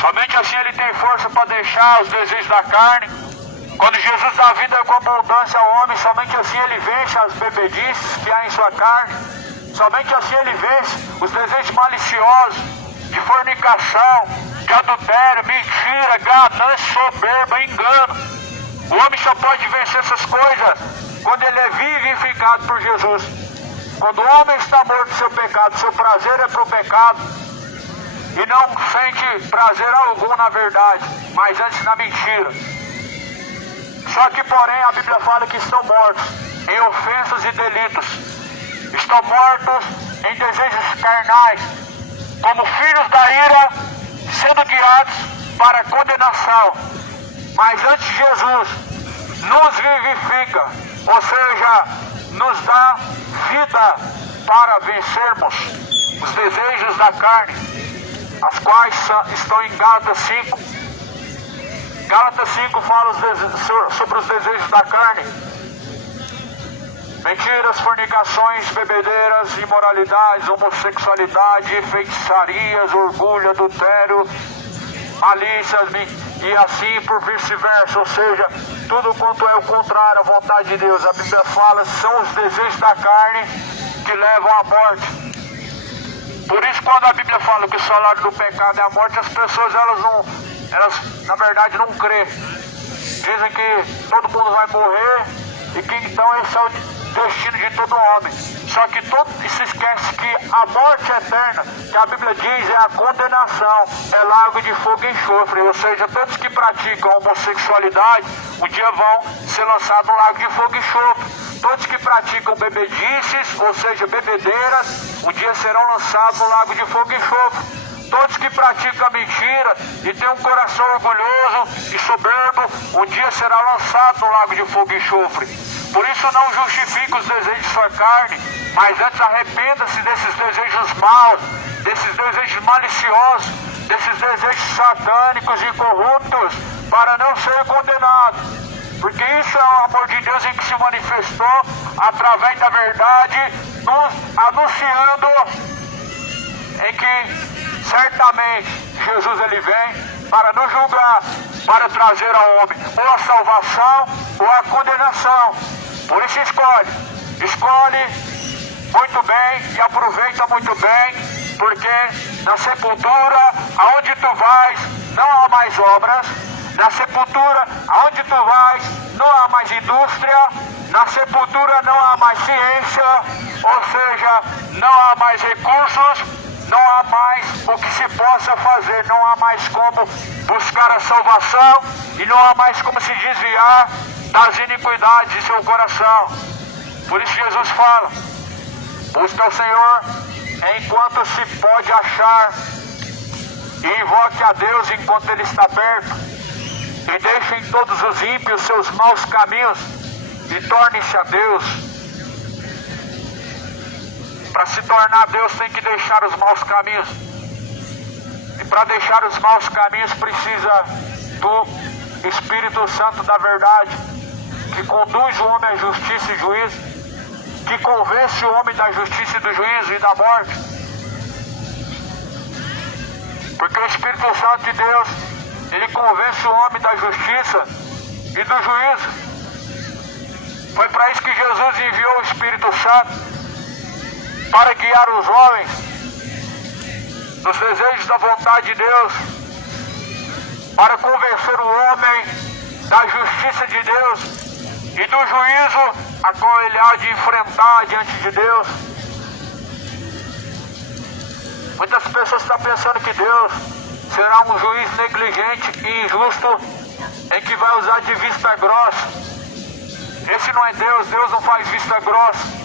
somente assim ele tem força para deixar os desejos da carne. Quando Jesus dá vida com abundância ao homem, somente assim ele vence as bebedices que há em sua carne. Somente assim ele vence os desejos maliciosos, de fornicação, de adultério, mentira, ganância, soberba, engano. O homem só pode vencer essas coisas quando ele é vivificado por Jesus. Quando o homem está morto do seu pecado, seu prazer é para o pecado, e não sente prazer algum na verdade, mas antes na mentira. Só que, porém, a Bíblia fala que estão mortos em ofensas e delitos, estão mortos em desejos carnais, como filhos da ira, sendo guiados para a condenação. Mas antes Jesus nos vivifica, ou seja, nos dá vida para vencermos os desejos da carne, as quais estão em Gálatas 5. Gálatas 5 fala sobre os desejos da carne: mentiras, fornicações, bebedeiras, imoralidades, homossexualidade, feitiçarias, orgulho, adultério, malícias, e assim por vice-versa, ou seja, tudo quanto é o contrário à vontade de Deus. A Bíblia fala, são os desejos da carne que levam à morte. Por isso, quando a Bíblia fala que o salário do pecado é a morte, as pessoas, elas na verdade não crêem. Dizem que todo mundo vai morrer e que então esse é o destino de todo homem. Só que se esquece que a morte eterna, que a Bíblia diz, é a condenação, é lago de fogo e enxofre. Ou seja, todos que praticam homossexualidade, um dia vão ser lançados no lago de fogo e enxofre. Todos que praticam bebedices, ou seja, bebedeiras, um dia serão lançados no lago de fogo e enxofre. Todos que praticam mentira e têm um coração orgulhoso e soberbo, um dia será lançado no lago de fogo e enxofre. Por isso não justifique os desejos de sua carne, mas antes arrependa-se desses desejos maus, desses desejos maliciosos, desses desejos satânicos e corruptos, para não ser condenado. Porque isso é o amor de Deus em que se manifestou através da verdade, nos anunciando em que certamente Jesus ele vem para nos julgar, para trazer ao homem ou a salvação ou a condenação. Por isso escolhe muito bem e aproveita muito bem, porque na sepultura aonde tu vais não há mais obras, na sepultura aonde tu vais não há mais indústria, na sepultura não há mais ciência, ou seja, não há mais recursos, não há mais o que se possa fazer, não há mais como buscar a salvação e não há mais como se desviar das iniquidades de seu coração. Por isso Jesus fala, busque ao Senhor enquanto se pode achar e invoque a Deus enquanto Ele está perto. E deixem todos os ímpios seus maus caminhos e torne-se a Deus. Para se tornar Deus tem que deixar os maus caminhos. E para deixar os maus caminhos precisa do Espírito Santo da verdade, que conduz o homem à justiça e juízo, que convence o homem da justiça e do juízo e da morte. Porque o Espírito Santo de Deus, ele convence o homem da justiça e do juízo. Foi para isso que Jesus enviou o Espírito Santo, para guiar os homens nos desejos da vontade de Deus, para convencer o homem da justiça de Deus e do juízo a qual ele há de enfrentar diante de Deus. Muitas pessoas estão pensando que Deus será um juiz negligente e injusto em que vai usar de vista grossa. Esse não é Deus, Deus não faz vista grossa.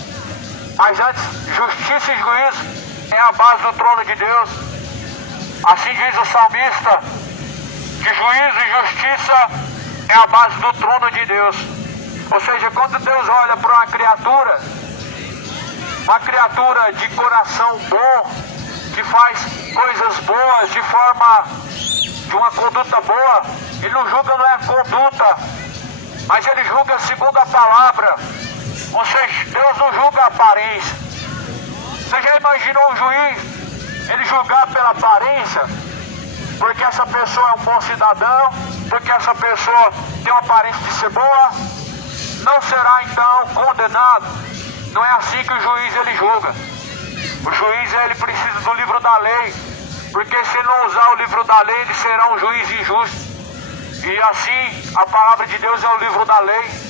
Mas antes, justiça e juízo é a base do trono de Deus. Assim diz o salmista, que juízo e justiça é a base do trono de Deus. Ou seja, quando Deus olha para uma criatura de coração bom, que faz coisas boas de uma conduta boa, Ele não julga não é a conduta, mas Ele julga segundo a palavra. Ou seja, Deus não julga a aparência. Você já imaginou um juiz, ele julgar pela aparência? Porque essa pessoa é um bom cidadão, porque essa pessoa tem uma aparência de ser boa, não será então condenado. Não é assim que o juiz ele julga. O juiz ele precisa do livro da lei, porque se não usar o livro da lei, ele será um juiz injusto. E assim, a palavra de Deus é o livro da lei.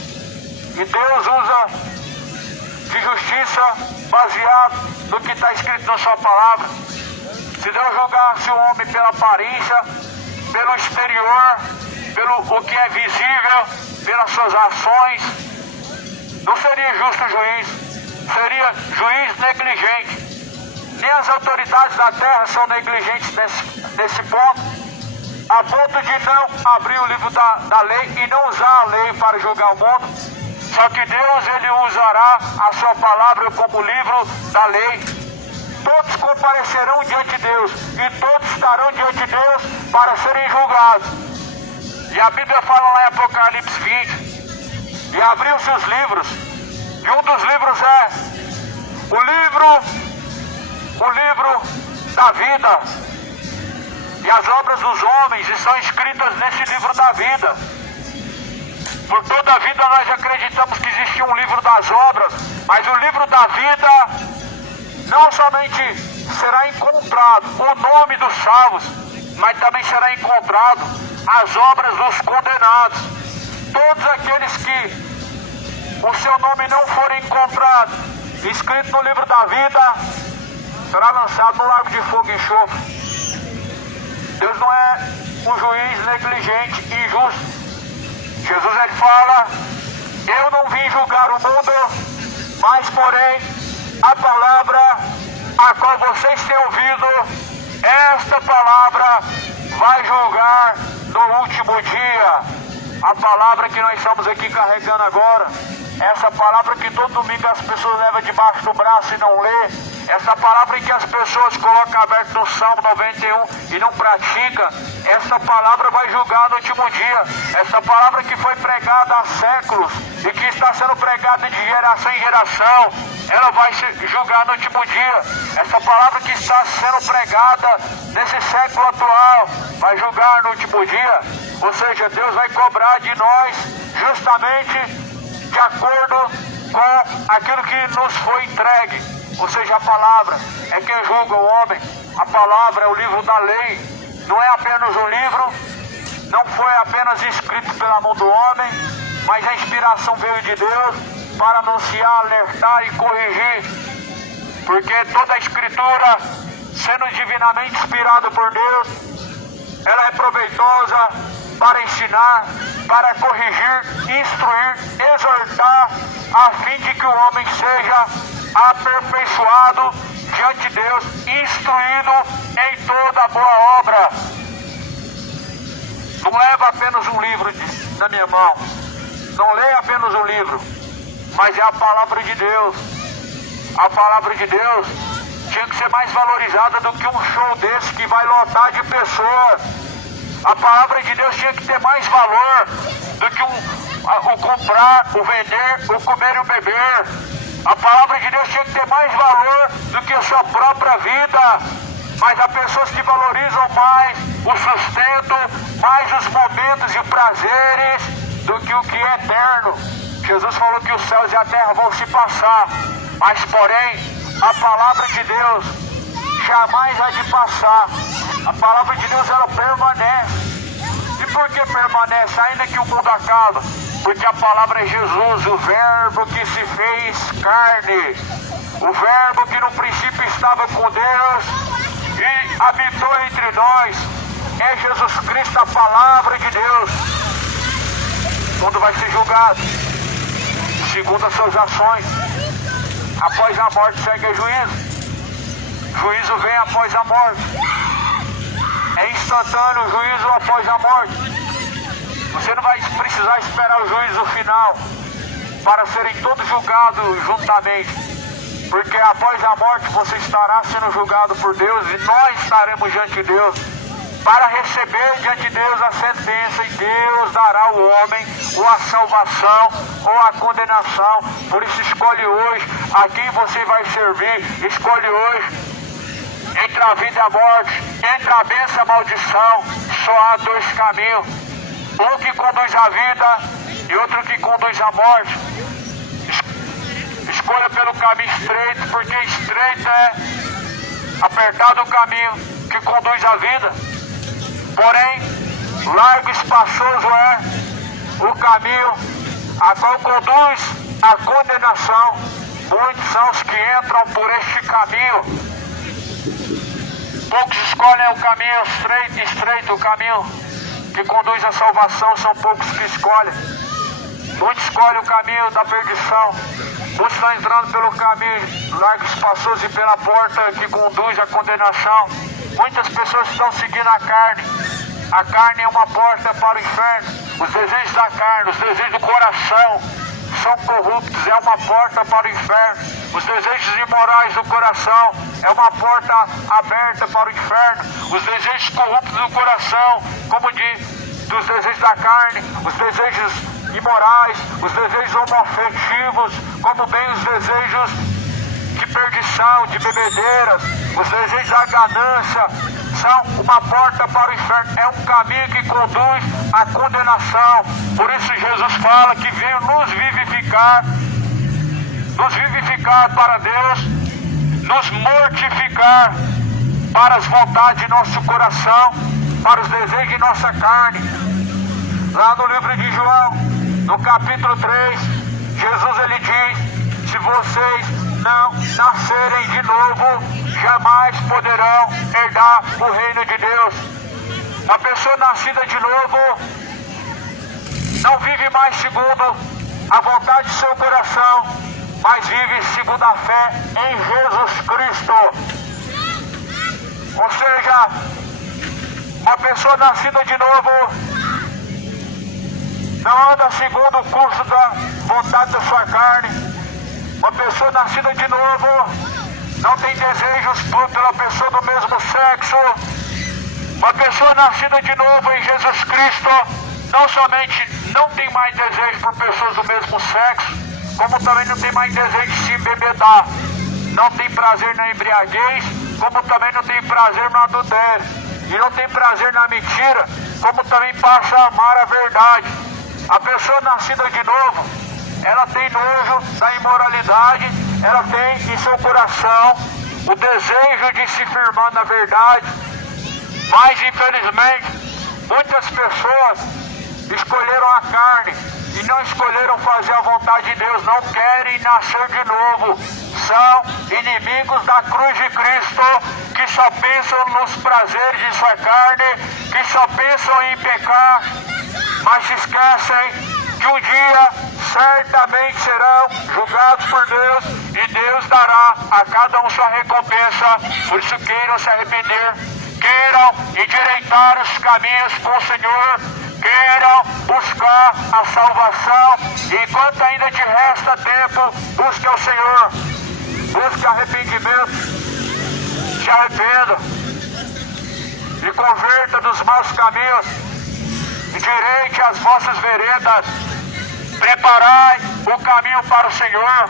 E Deus usa de justiça baseado no que está escrito na sua palavra. Se Deus julgasse o homem pela aparência, pelo exterior, pelo o que é visível, pelas suas ações, não seria justo o juiz, seria juiz negligente. Nem as autoridades da terra são negligentes nesse ponto, a ponto de não abrir o livro da lei e não usar a lei para julgar o mundo. Só que Deus ele usará a sua palavra como livro da lei. Todos comparecerão diante de Deus e todos estarão diante de Deus para serem julgados. E a Bíblia fala lá em Apocalipse 20, e abriu-se os livros, e um dos livros é o livro da vida. E as obras dos homens estão escritas nesse livro da vida. Por toda a vida nós acreditamos que existia um livro das obras, mas o livro da vida não somente será encontrado o nome dos salvos, mas também será encontrado as obras dos condenados. Todos aqueles que o seu nome não for encontrado, escrito no livro da vida, será lançado no lago de fogo e enxofre. Deus não é um juiz negligente e injusto. Jesus ele fala, eu não vim julgar o mundo, mas porém a palavra a qual vocês têm ouvido, esta palavra vai julgar no último dia. A palavra que nós estamos aqui carregando agora essa palavra que todo domingo as pessoas levam debaixo do braço e não lê, essa palavra em que as pessoas colocam aberto no Salmo 91 e não pratica, essa palavra vai julgar no último dia. Essa palavra que foi pregada há séculos e que está sendo pregada de geração em geração, ela vai se julgar no último dia. Essa palavra que está sendo pregada nesse século atual vai julgar no último dia. Ou seja, Deus vai cobrar de nós justamente de acordo com aquilo que nos foi entregue. Ou seja, a palavra é quem julga o homem. A palavra é o livro da lei. Não é apenas um livro, não foi apenas escrito pela mão do homem, mas a inspiração veio de Deus para anunciar, alertar e corrigir. Porque toda a escritura, sendo divinamente inspirada por Deus, ela é proveitosa para ensinar, para corrigir, instruir, exortar, a fim de que o homem seja aperfeiçoado diante de Deus, instruído em toda boa obra. Não leva apenas um livro na minha mão, não leia apenas um livro, mas é a palavra de Deus. A palavra de Deus tinha que ser mais valorizada do que um show desse que vai lotar de pessoas. A palavra de Deus tinha que ter mais valor do que o comprar, o vender, o comer e o beber. A palavra de Deus tinha que ter mais valor do que a sua própria vida. Mas há pessoas que valorizam mais o sustento, mais os momentos e prazeres do que o que é eterno. Jesus falou que os céus e a terra vão se passar, mas porém a palavra de Deus jamais há de passar. A palavra de Deus, ela permanece. E por que permanece ainda que o mundo acaba? Porque a palavra é Jesus, o verbo que se fez carne, o verbo que no princípio estava com Deus e habitou entre nós. É Jesus Cristo, a palavra de Deus. Quando vai ser julgado segundo as suas ações. Após a morte segue o juízo. Juízo vem após a morte. É instantâneo o juízo após a morte. Você não vai precisar esperar o juízo final para serem todos julgados juntamente. Porque após a morte você estará sendo julgado por Deus e nós estaremos diante de Deus para receber diante de Deus a sentença, e Deus dará ao homem ou a salvação ou a condenação. Por isso escolhe hoje a quem você vai servir. Escolhe hoje. Entre a vida e a morte, entre a bênção e a maldição, só há dois caminhos. Um que conduz à vida e outro que conduz à morte. Escolha pelo caminho estreito, porque estreito é apertado o caminho que conduz à vida. Porém, largo e espaçoso é o caminho a qual conduz à condenação. Muitos são os que entram por este caminho. Poucos escolhem o caminho estreito, o caminho que conduz à salvação, são poucos que escolhem. Muitos escolhem o caminho da perdição. Muitos estão entrando pelo caminho largo e espaçoso e pela porta que conduz à condenação. Muitas pessoas estão seguindo a carne. A carne é uma porta para o inferno. Os desejos da carne, os desejos do coração são corruptos, é uma porta para o inferno. Os desejos imorais do coração é uma porta aberta para o inferno. Os desejos corruptos do coração, como dos desejos da carne, os desejos imorais, os desejos homoafetivos, como bem os desejos de perdição, de bebedeiras, os desejos da ganância, são uma porta para o inferno. É um caminho que conduz à condenação. Por isso Jesus fala que veio nos vivificar para Deus, nos mortificar para as vontades de nosso coração, para os desejos de nossa carne. Lá no livro de João, no capítulo 3, Jesus ele diz: se vocês não nascerem de novo, jamais poderão herdar o reino de Deus. Uma pessoa nascida de novo não vive mais segundo a vontade do seu coração, mas vive segundo a fé em Jesus Cristo. Ou seja, uma pessoa nascida de novo não anda segundo o curso da vontade da sua carne. Uma pessoa nascida de novo não tem desejos pela pessoa do mesmo sexo. Uma pessoa nascida de novo em Jesus Cristo não somente não tem mais desejo por pessoas do mesmo sexo, como também não tem mais desejo de se embebedar. Não tem prazer na embriaguez, como também não tem prazer no adultério. E não tem prazer na mentira, como também passa a amar a verdade. A pessoa nascida de novo, ela tem nojo da imoralidade, ela tem em seu coração o desejo de se firmar na verdade. Mas infelizmente, muitas pessoas escolheram a carne e não escolheram fazer a vontade de Deus, não querem nascer de novo. São inimigos da cruz de Cristo, que só pensam nos prazeres de sua carne, que só pensam em pecar, mas se esquecem que um dia certamente serão julgados por Deus e Deus dará a cada um sua recompensa. Por isso queiram se arrepender, queiram endireitar os caminhos com o Senhor, queiram buscar a salvação. Enquanto ainda te resta tempo, busque ao Senhor, busque arrependimento, se arrependa e converta dos maus caminhos, endireite as vossas veredas, preparai o caminho para o Senhor.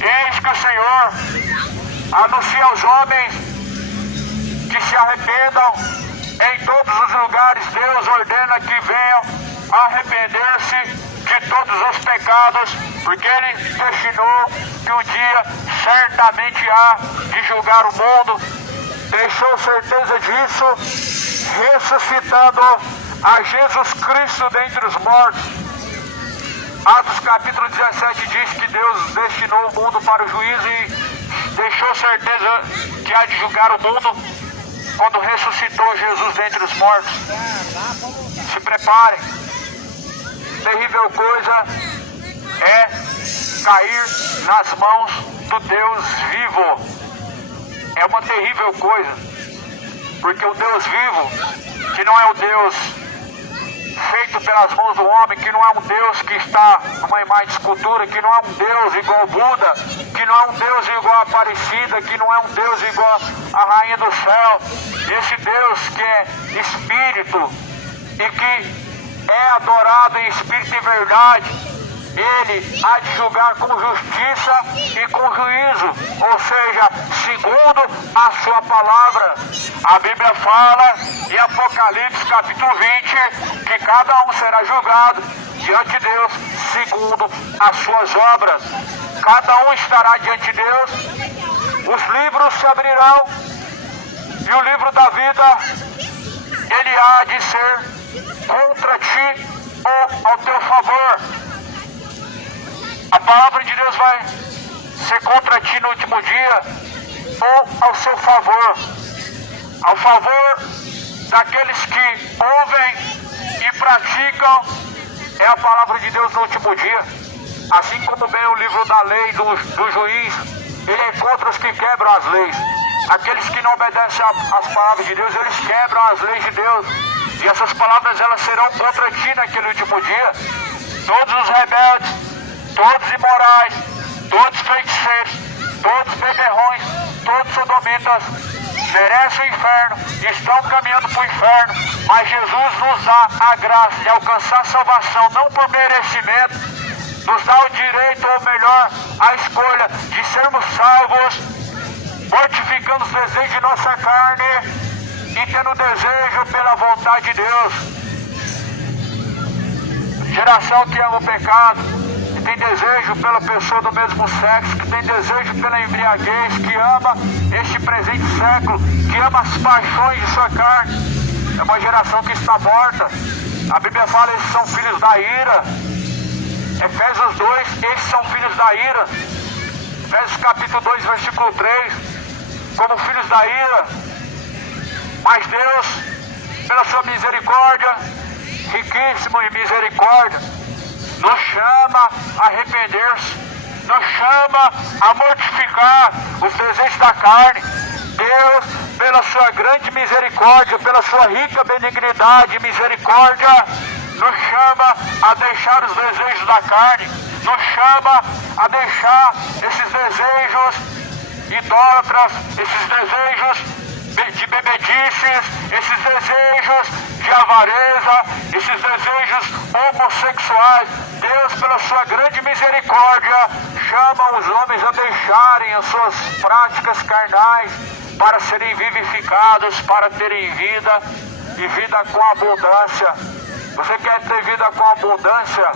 Eis que o Senhor anuncia aos homens que se arrependam. Em todos os lugares Deus ordena que venham arrepender-se de todos os pecados, porque Ele destinou que um dia certamente há de julgar o mundo. Deixou certeza disso, ressuscitando a Jesus Cristo dentre os mortos. Atos capítulo 17 diz que Deus destinou o mundo para o juízo e deixou certeza que há de julgar o mundo quando ressuscitou Jesus dentre os mortos. Se preparem. Terrível coisa é cair nas mãos do Deus vivo. É uma terrível coisa, porque o Deus vivo, que não é o Deus feito pelas mãos do homem, que não é um Deus que está numa imagem de escultura, que não é um Deus igual Buda, que não é um Deus igual a Aparecida, que não é um Deus igual a Rainha do Céu. Esse Deus que é Espírito e que é adorado em Espírito e verdade, Ele há de julgar com justiça e com juízo, ou seja, segundo a sua palavra. A Bíblia fala em Apocalipse capítulo 20 que cada um será julgado diante de Deus segundo as suas obras. Cada um estará diante de Deus, os livros se abrirão e o livro da vida, ele há de ser contra ti ou ao teu favor. A palavra de Deus vai ser contra ti no último dia ou ao seu favor. Ao favor daqueles que ouvem e praticam é a palavra de Deus no último dia. Assim como vem o livro da lei do juiz, ele é contra os que quebram as leis. Aqueles que não obedecem às palavras de Deus, eles quebram as leis de Deus. E essas palavras elas serão contra ti naquele último dia. Todos os rebeldes, todos imorais, todos feiticeiros, todos beberrões, todos sodomitas, merecem o inferno, estão caminhando para o inferno, mas Jesus nos dá a graça de alcançar a salvação, não por merecimento, nos dá o direito, ou melhor, a escolha de sermos salvos, mortificando os desejos de nossa carne e tendo desejo pela vontade de Deus. Geração que ama o pecado, que tem desejo pela pessoa do mesmo sexo, que tem desejo pela embriaguez, que ama este presente século, que ama as paixões de sua carne. É uma geração que está morta. A Bíblia fala, esses são filhos da ira. Efésios 2, esses são filhos da ira. Efésios capítulo 2, versículo 3, como filhos da ira. Mas Deus, pela sua misericórdia, riquíssimo em misericórdia, nos chama a arrepender-se, nos chama a mortificar os desejos da carne. Deus, pela sua grande misericórdia, pela sua rica benignidade e misericórdia, nos chama a deixar os desejos da carne, nos chama a deixar esses desejos idólatras, esses desejos de bebedices, esses desejos de avareza, esses desejos homossexuais. Deus, pela sua grande misericórdia, chama os homens a deixarem as suas práticas carnais para serem vivificados, para terem vida e vida com abundância. Você quer ter vida com abundância?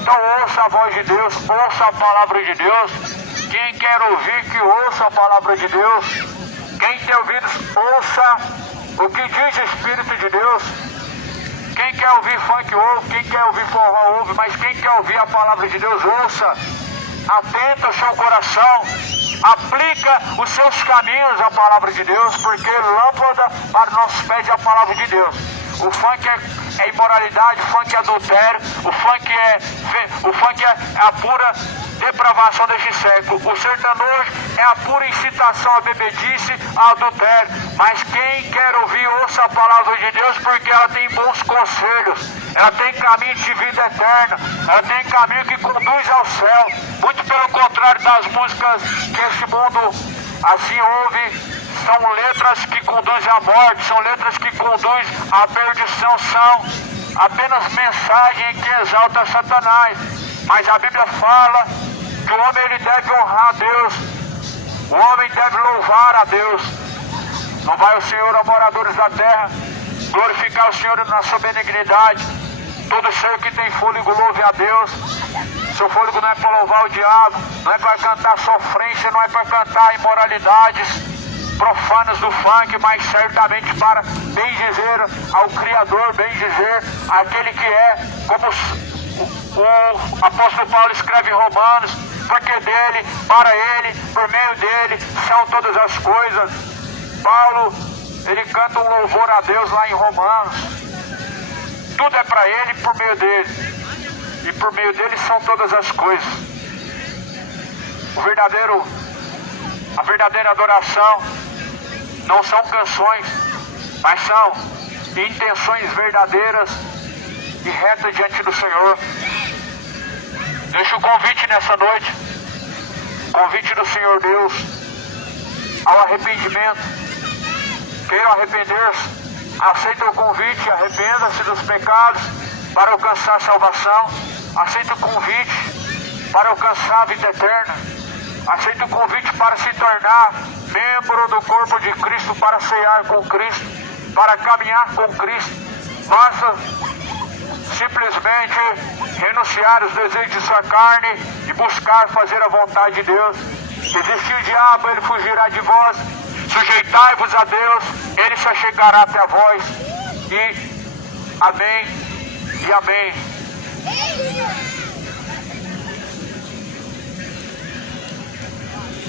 Então ouça a voz de Deus, ouça a palavra de Deus. Quem quer ouvir, que ouça a palavra de Deus. Quem tem ouvidos, ouça o que diz o Espírito de Deus. Quem quer ouvir funk, ouve. Quem quer ouvir forró, ouve. Mas quem quer ouvir a palavra de Deus, ouça. Atenta o seu coração. Aplica os seus caminhos à palavra de Deus, porque lâmpada para nossos pés é a palavra de Deus. O funk é imoralidade, o funk é adultério, o funk é a pura depravação deste século. O sertanojo é a pura incitação à bebedice, a adultério. Mas quem quer ouvir, ouça a palavra de Deus, porque ela tem bons conselhos, ela tem caminho de vida eterna, ela tem caminho que conduz ao céu. Muito pelo contrário das músicas que esse mundo assim ouve, são letras que conduzem à morte, são letras que conduzem à perdição, são apenas mensagem que exalta Satanás. Mas a Bíblia fala que o homem ele deve honrar a Deus, o homem deve louvar a Deus. Não vai o Senhor, ó moradores da terra, glorificar o Senhor na sua benignidade. Todo ser que tem fôlego louve a Deus. Seu fôlego não é para louvar o diabo, não é para cantar sofrência, não é para cantar imoralidades profanas do funk, mas certamente para bendizer ao Criador, bendizer aquele que é, como o apóstolo Paulo escreve em Romanos, porque dele, para ele, por meio dele, são todas as coisas. Paulo, ele canta um louvor a Deus lá em Romanos. Tudo é para ele, por meio dele. E por meio dele são todas as coisas. A verdadeira adoração não são canções, mas são intenções verdadeiras e retas diante do Senhor. Deixa o convite nessa noite, convite do Senhor Deus ao arrependimento. Queiram arrepender-se, aceita o convite, arrependa-se dos pecados para alcançar a salvação. Aceita o convite para alcançar a vida eterna. Aceita o convite para se tornar membro do corpo de Cristo, para cear com Cristo, para caminhar com Cristo. Basta simplesmente renunciar os desejos de sua carne e buscar fazer a vontade de Deus. Resistir o diabo, ele fugirá de vós. Sujeitai-vos a Deus, ele se chegará até a vós. E amém e amém.